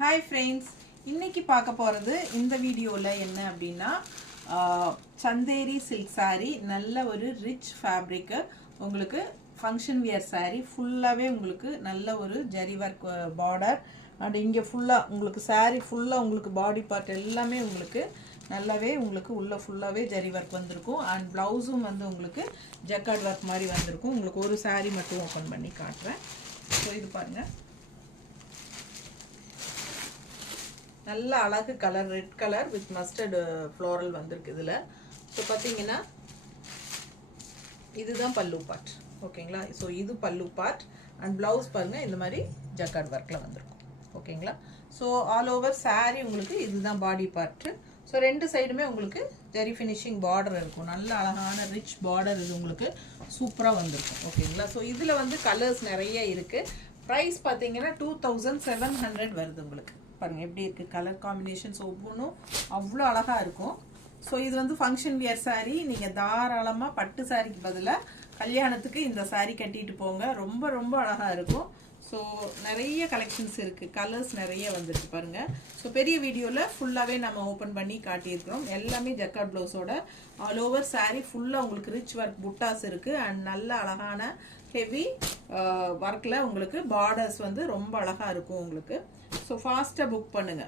Hi friends, இன்னைக்கு பார்க்க போறது இந்த வீடியோல என்ன அப்படினா சந்தேரி silk saree நல்ல ஒரு rich fabric உங்களுக்கு function wear saree ஃபுல்லாவே உங்களுக்கு நல்ல ஒரு ஜரி work border and இங்க ஃபுல்லா உங்களுக்கு saree ஃபுல்லா உங்களுக்கு body part எல்லாமே உங்களுக்கு நல்லாவே உங்களுக்கு உள்ள ஃபுல்லாவே ஜரி work வந்திருக்கும் and blouseம் வந்து உங்களுக்கு jacquard work மாதிரி வந்திருக்கும் உங்களுக்கு ஒரு saree மட்டும் ஓபன் பண்ணி காட்றேன் சோ இது பாருங்க நல்ல அழகு colour red colour with mustard floral வந்திருக்கு இதுல சோ பாத்தீங்கன்னா இதுதான் பல்லு பார்ட் ஓகேங்களா சோ இது பல்லு பார்ட் and blouse பாருங்க இந்த மாதிரி jacquard workல வந்திருக்கும் ஓகேங்களா சோ ஆல் ஓவர் saree உங்களுக்கு இதுதான் பாடி பார்ட் சோ ரெண்டு சைடுமே உங்களுக்கு ஜரி ஃபினிஷிங் border இருக்கும் நல்ல அழகான ரிச் border இது உங்களுக்கு சூப்பரா வந்திருக்கும் ஓகேங்களா சோ இதுல வந்து கலர்ஸ் நிறைய இருக்கு பிரைஸ் பாத்தீங்கன்னா 2700 வருது உங்களுக்கு பாருங்க எப்படி இருக்கு கலர் காம்பினேஷன்ஸ் ஒவ்வொன்றும் அவ்வளோ அழகா இருக்கும் ஸோ இது வந்து ஃபங்க்ஷன் வியர் saree நீங்க தாராளமா பட்டு சாரிக்கு பதிலா கல்யாணத்துக்கு இந்த saree கட்டிட்டு போங்க ரொம்ப ரொம்ப அழகா இருக்கும் ஸோ நிறைய கலெக்ஷன்ஸ் இருக்கு கலர்ஸ் நிறைய வந்துருக்கு பாருங்க ஸோ பெரிய வீடியோல ஃபுல்லாவே நம்ம ஓபன் பண்ணி காட்டியிருக்கிறோம் எல்லாமே ஜக்கார்ட் ப்ளவுஸோட ஆல் ஓவர் saree ஃபுல்லா உங்களுக்கு ரிச் ஒர்க் புட்டாஸ் இருக்கு அண்ட் நல்ல அழகான ஹெவி ஒர்க்ல உங்களுக்கு பார்டர்ஸ் வந்து ரொம்ப அழகா இருக்கும் உங்களுக்கு ஸோ ஃபாஸ்ட்டாக புக் பண்ணுங்க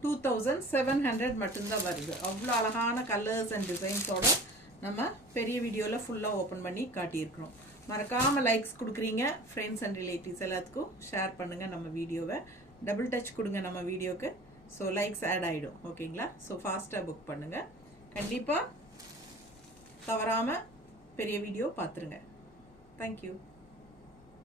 2700 மட்டும்தான் வருது அவ்வளோ அழகான கலர்ஸ் அண்ட் டிசைன்ஸோட நம்ம பெரிய வீடியோவில் ஃபுல்லாக ஓப்பன் பண்ணி காட்டியிருக்கிறோம் மறக்காமல் லைக்ஸ் கொடுக்குறீங்க ஃப்ரெண்ட்ஸ் அண்ட் ரிலேட்டிவ்ஸ் எல்லாத்துக்கும் ஷேர் பண்ணுங்கள் நம்ம வீடியோவை டபுள் டச் கொடுங்க நம்ம வீடியோக்கு ஸோ லைக்ஸ் ஆட் ஆகிடும் ஓகேங்களா ஸோ ஃபாஸ்ட்டாக புக் பண்ணுங்கள் கண்டிப்பாக தவறாமல் பெரிய வீடியோ பார்த்துருங்க தேங்க்யூ